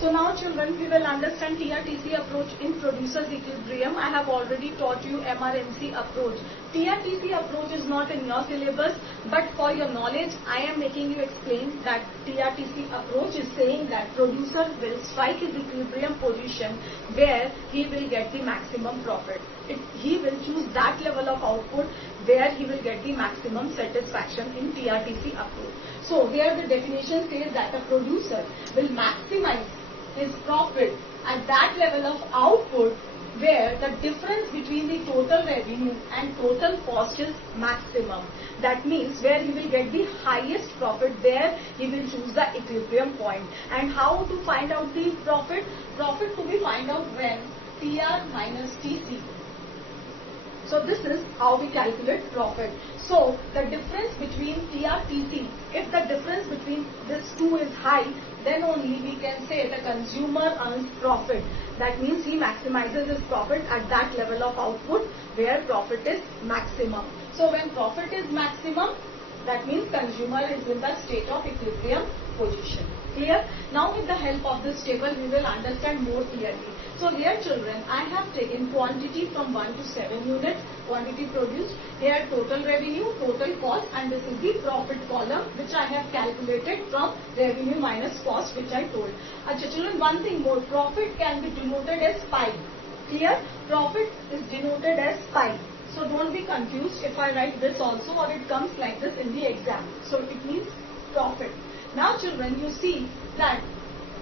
So now children, we will understand TRTC approach in producer's equilibrium. I have already taught you MRMC approach. TRTC approach is not in your syllabus, but for your knowledge, I am making you explain that TRTC approach is saying that producer will strike his equilibrium position where he will get the maximum profit. He will choose that level of output where he will get the maximum satisfaction in TRTC approach. So here the definition says that a producer will maximize his profit at that level of output where the difference between the total revenue and total cost is maximum. That means where he will get the highest profit, there he will choose the equilibrium point. And how to find out the profit? Profit to be find out when TR minus TC. So this is how we calculate profit. So the difference between TRTC, if the difference between these two is high, then only we can say the consumer earns profit. That means he maximizes his profit at that level of output where profit is maximum. So when profit is maximum, that means consumer is in the state of equilibrium position. Clear? Now with the help of this table, we will understand more clearly. So here children, I have taken quantity from 1 to 7 units, quantity produced, here total revenue, total cost, and this is the profit column which I have calculated from revenue minus cost which I told. Achha children, one thing more, profit can be denoted as pi. Clear? Profit is denoted as pi. So don't be confused if I write this also or it comes like this in the exam. So it means profit. Now children, you see that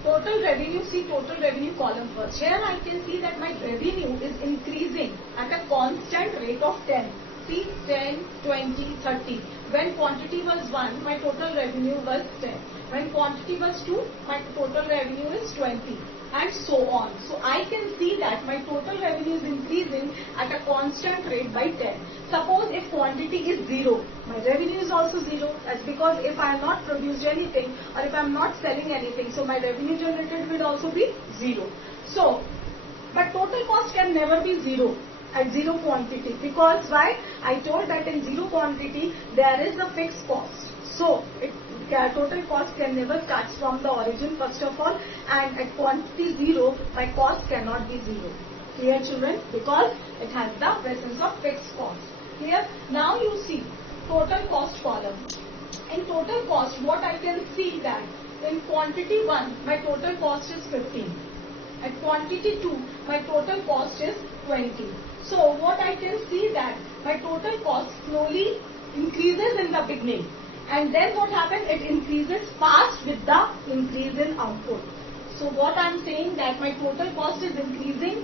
total revenue, see total revenue column first. Here I can see that my revenue is increasing at a constant rate of 10. See 10, 20, 30. When quantity was 1, my total revenue was 10. When quantity was 2, my total revenue is 20. And so on. So I can see that my total revenue is increasing at a constant rate by 10. Suppose if quantity is 0, my revenue is also 0. That's because if I have not produced anything or if I am not selling anything, so my revenue generated will also be 0. So, but total cost can never be 0 at 0 quantity, because why? I told that in 0 quantity there is a fixed cost. So, total cost can never start from the origin first of all, and at quantity 0, my cost cannot be 0. Clear children? Because it has the presence of fixed cost. Clear? Now you see total cost column. In total cost, what I can see that in quantity 1, my total cost is 15. At quantity 2, my total cost is 20. So what I can see that my total cost slowly increases in the beginning. And then what happens? It increases fast with the increase in output. So what I am saying that my total cost is increasing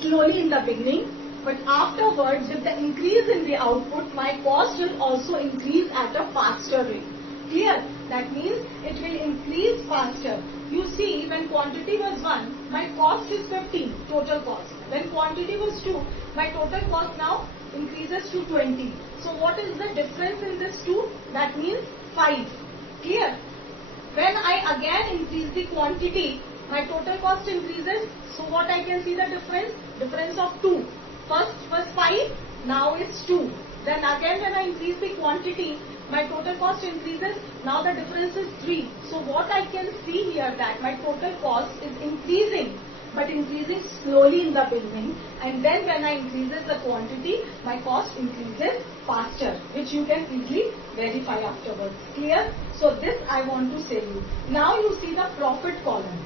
slowly in the beginning, but afterwards with the increase in the output, my cost will also increase at a faster rate. Clear? That means it will increase faster. You see, when quantity was 1, my cost is 15, total cost. When quantity was 2, my total cost now increases to 20. So what is the difference in this 2? That means 5. Clear? When I again increase the quantity, my total cost increases. So what I can see the difference? Difference of 2. First was 5, now it's 2. Then again when I increase the quantity, my total cost increases. Now the difference is 3. So what I can see here that my total cost is increasing, but increasing slowly in the beginning, and then when I increases the quantity, my cost increases faster, which you can easily verify afterwards. Clear? So this I want to say you. Now you see the profit column.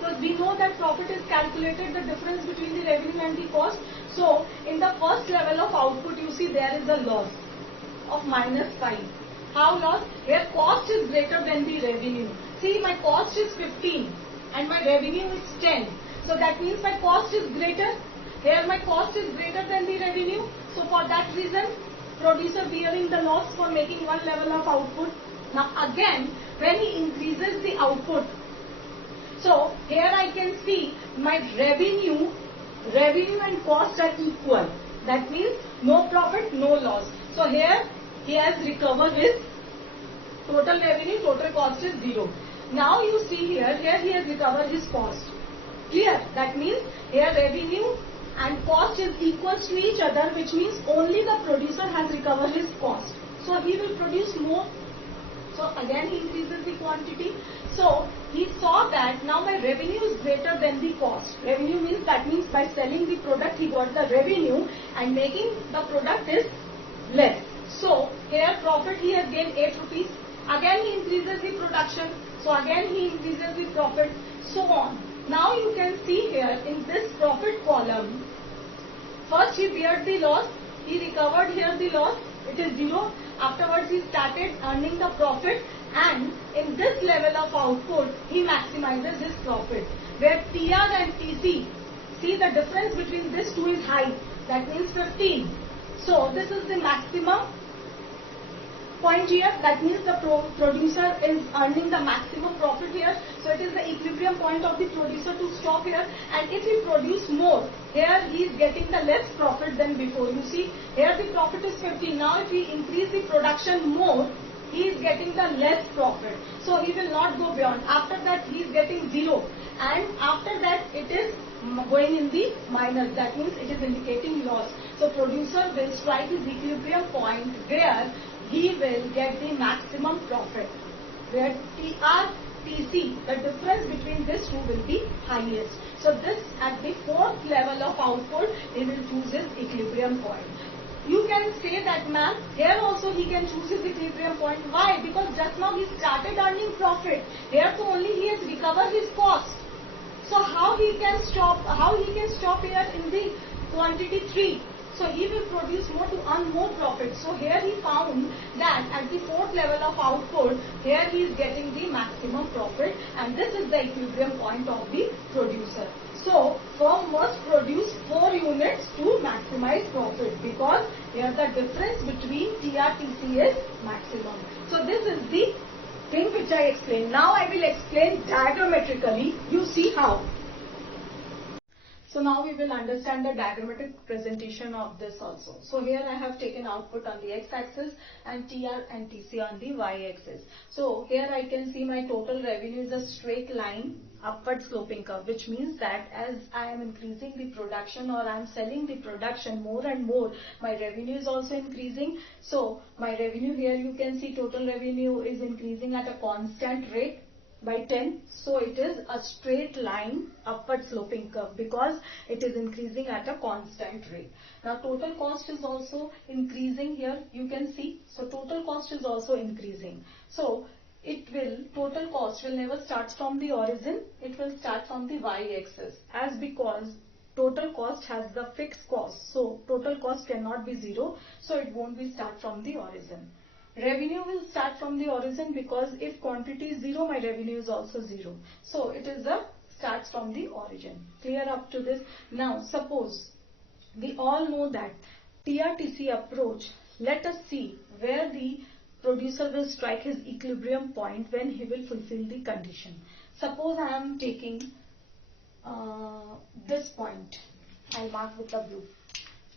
So we know that profit is calculated the difference between the revenue and the cost. So in the first level of output, you see there is a loss of -5. How loss? Here cost is greater than the revenue. See, my cost is 15 and my revenue is 10. So that means my cost is greater. Here my cost is greater than the revenue. So for that reason, producer bearing the loss for making one level of output. Now again, when he increases the output, so here I can see my revenue and cost are equal. That means no profit, no loss. So here he has recovered his total revenue, total cost is 0. Now you see here he has recovered his cost. Clear? That means here revenue and cost is equal to each other, which means only the producer has recovered his cost. So he will produce more. So again he increases the quantity. So he saw that that now my revenue is greater than the cost. Revenue means, that means by selling the product he got the revenue and making the product is less. So here profit he has gained 8 rupees. Again he increases the production. So again he increases the profit. So on. Now you can see here in this profit column, first he beared the loss. He recovered here the loss. It is 0. Afterwards he started earning the profit, and in this level of output he maximizes his profit, where TR and TC, see the difference between these two is high, that means 15. So this is the maximum point here, that means the producer is earning the maximum profit here. So it is the equilibrium point of the producer to stop here, and if he produce more, here he is getting the less profit than before. You see here the profit is 15. Now if he increase the production more, he is getting the less profit. So he will not go beyond. After that he is getting 0, and after that it is going in the minus, that means it is indicating loss. So producer will strike his equilibrium point where he will get the maximum profit, where TR, TC, the difference between these two will be highest. So this, at the fourth level of output, he will choose his equilibrium point. You can say that, ma'am, here also he can choose his equilibrium point. Why? Because just now he started earning profit. Therefore only he has recovered his cost. So how he can stop? How he can stop here in the quantity 3? So he will produce more to earn more profit. So here he found that at the fourth level of output, here he is getting the maximum profit, and this is the equilibrium point of the producer. So firm must produce 4 units to maximize profit, because here the difference between TRTC is maximum. So this is the thing which I explained. Now I will explain diagrammatically. You see how. So now we will understand the diagrammatic presentation of this also. So here I have taken output on the x-axis and TR and TC on the y-axis. So here I can see my total revenue is a straight line, upward sloping curve, which means that as I am increasing the production, or I am selling the production more and more, my revenue is also increasing. So my revenue here, you can see total revenue is increasing at a constant rate by 10. So it is a straight line upward sloping curve because it is increasing at a constant rate. Now total cost is also increasing here, you can see. So total cost is also increasing. So total cost will never start from the origin, it will start from the y-axis, as because total cost has the fixed cost. So total cost cannot be 0, so it won't be start from the origin. Revenue will start from the origin, because if quantity is 0, my revenue is also 0. So it is a starts from the origin. Clear up to this? Now suppose we all know that TRTC approach, let us see where the producer will strike his equilibrium point when he will fulfill the condition. Suppose I am taking this point. I'll mark with the blue.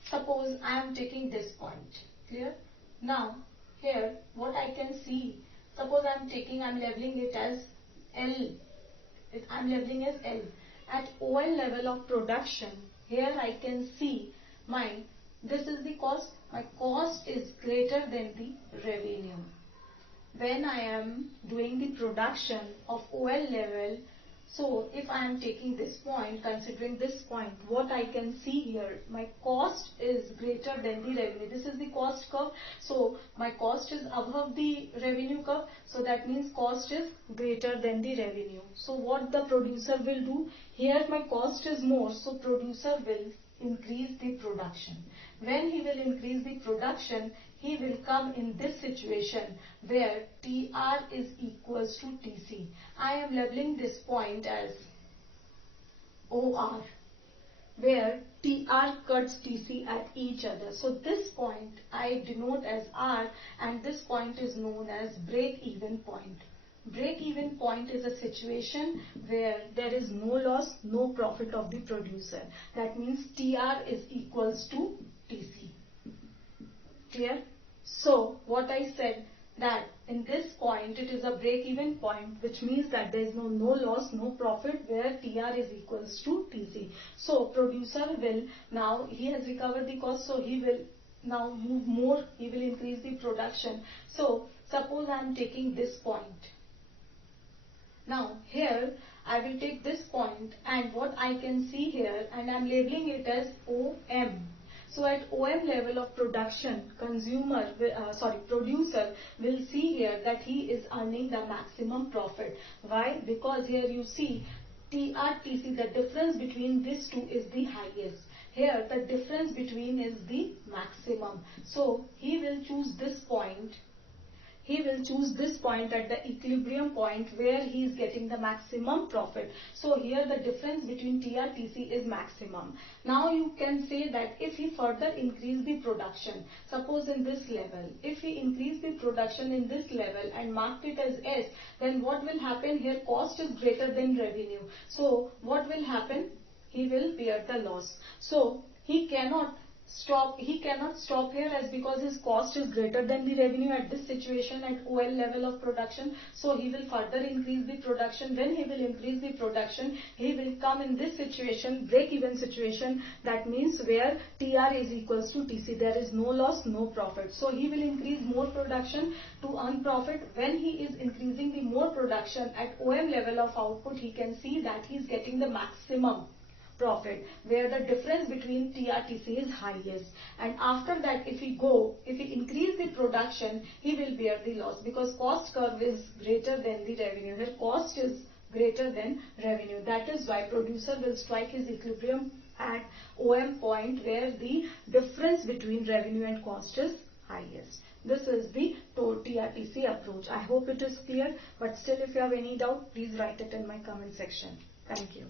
Suppose I am taking this point. Clear? Now here what I can see, suppose I am leveling it as L. I am leveling as L. At OL level of production, here I can see this is the cost. My cost is greater than the revenue. When I am doing the production of OL level, so if I am taking this point, considering this point, what I can see here, my cost is greater than the revenue. This is the cost curve. So my cost is above the revenue curve. So that means cost is greater than the revenue. So what the producer will do, here my cost is more, so producer will increase the production. When he will increase the production, he will come in this situation where TR is equals to TC. I am labeling this point as OR, where TR cuts TC at each other. So this point I denote as R, and this point is known as break-even point. Break-even point is a situation where there is no loss, no profit of the producer. That means TR is equals to TC. Clear? So what I said, that in this point it is a break-even point, which means that there is no loss, no profit, where TR is equals to TC. So producer will, now he has recovered the cost, so he will now move more, he will increase the production. So suppose I am taking this point. Now here I will take this point and what I can see here, and I am labeling it as OM. So at OM level of production, producer will see here that he is earning the maximum profit. Why? Because here you see TRTC, the difference between these two is the highest. Here the difference between is the maximum. So he will choose this point. He will choose this point at the equilibrium point where he is getting the maximum profit. So here the difference between TRTC is maximum. Now you can say that if he further increase the production, suppose in this level, if he increase the production in this level and mark it as S, then what will happen here? Cost is greater than revenue. So what will happen? He will bear the loss. So he cannot stop here as because his cost is greater than the revenue at this situation at OL level of production. So he will further increase the production. When he will increase the production, he will come in this situation, break even situation. That means where TR is equals to TC. There is no loss, no profit. So he will increase more production to earn profit. When he is increasing the more production at OM level of output, he can see that he is getting the maximum profit where the difference between TRTC is highest. And after that, if he increase the production, he will bear the loss because cost curve is greater than the revenue. Here cost is greater than revenue. That is why producer will strike his equilibrium at OM point where the difference between revenue and cost is highest. This is the TRTC approach. I hope it is clear, but still if you have any doubt, please write it in my comment section. Thank you.